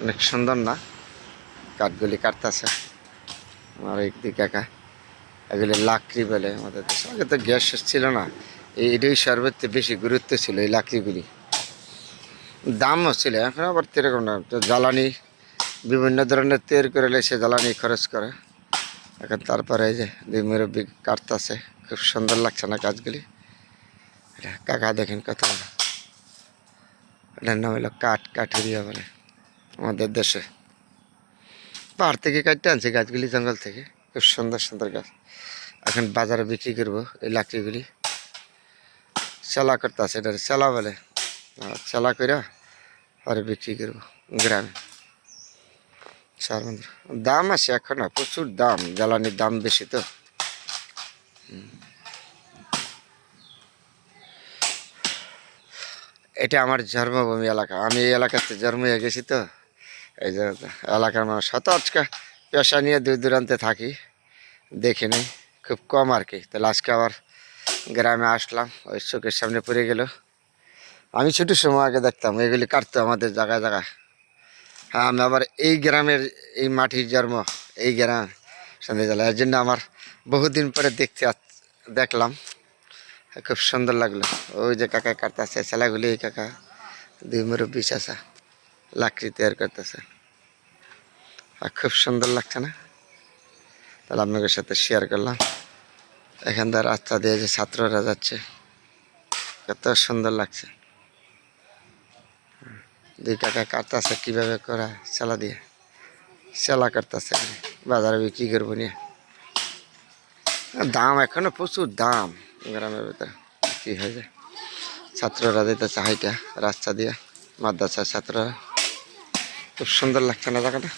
অনেক সুন্দর না? কাঠগুলি কাটতেছে আমার একদিকে কাকা। এগুলি লাকড়ি বলে আমাদের দেশে। আগে তো গ্যাস ছিল না, এটাই সর্বোচ্চ বেশি গুরুত্ব ছিল এই লাকড়িগুলি। দামও ছিল, এখন আবার এরকম না, তো জ্বালানি বিভিন্ন ধরনের তৈরি করে সে জ্বালানি খরচ করে এখন। তারপরে এই যে দুই মুরব্বী কাটতেছে, খুব সুন্দর লাগছে না কাজগুলি? এটা কাকা দেখেন কত বড়, এটার নাম হলো কাঠুরিয়া বলে আমাদের দেশে। পাহাড় থেকে কাটতে আনছে গাছগুলি, জঙ্গল থেকে। খুব সুন্দর সুন্দর গাছ। এখন বাজারে বিক্রি করবো এই লাকড়িগুলি। সেলা করতে আছে, এটা সেলা বলে। সেলা করে পরে বিক্রি করবো গ্রামে। দাম আছে এখন, প্রচুর দাম, জ্বালানির দাম বেশি তো। এটা আমার জন্মভূমি এলাকা, আমি এই এলাকাতে জন্ম হয়ে গেছি তো। এই যে এলাকার মানুষ হয়তো আজকে পেশা নিয়ে দূর দূরান্তে থাকি, দেখিনি খুব কম আর কি। তাহলে আজকে আবার গ্রামে আসলাম, ওই চোখের সামনে পড়ে গেল। আমি ছোটো সময় আগে দেখতাম এগুলি কাটতো আমাদের জায়গায় জায়গায়। হ্যাঁ, আমি আবার এই গ্রামের, এই মাটির জন্ম, এই গ্রাম সন্ধে জেলা, এর জন্য আমার বহুদিন পরে দেখলাম, খুব সুন্দর লাগলো। ওই যে কাকা কাটতেছে ছেলেগুলি, এই কাকা দুই মুরব্বী চাষা লাকড়ি তৈরি করতেছে, আর খুব সুন্দর লাগছে না? তাহলে আপনাদের সাথে শেয়ার করলাম। এখান থেকে রাস্তা দিয়ে যে ছাত্ররা যাচ্ছে, কত সুন্দর লাগছে। দুই কাকা কাটতেছে কীভাবে করা, সেলা দিয়ে সেলা করতেছে, বাজারে বিক্রি করবো নিয়ে। দাম এখনো প্রচুর দাম গ্রামের ভিতরে, কী হয়ে যায়। ছাত্ররা দিতেছে হাইটা রাস্তা দিয়ে, মাদ্রাসার ছাত্ররা। খুব সুন্দর লাগছে না জায়গাটা?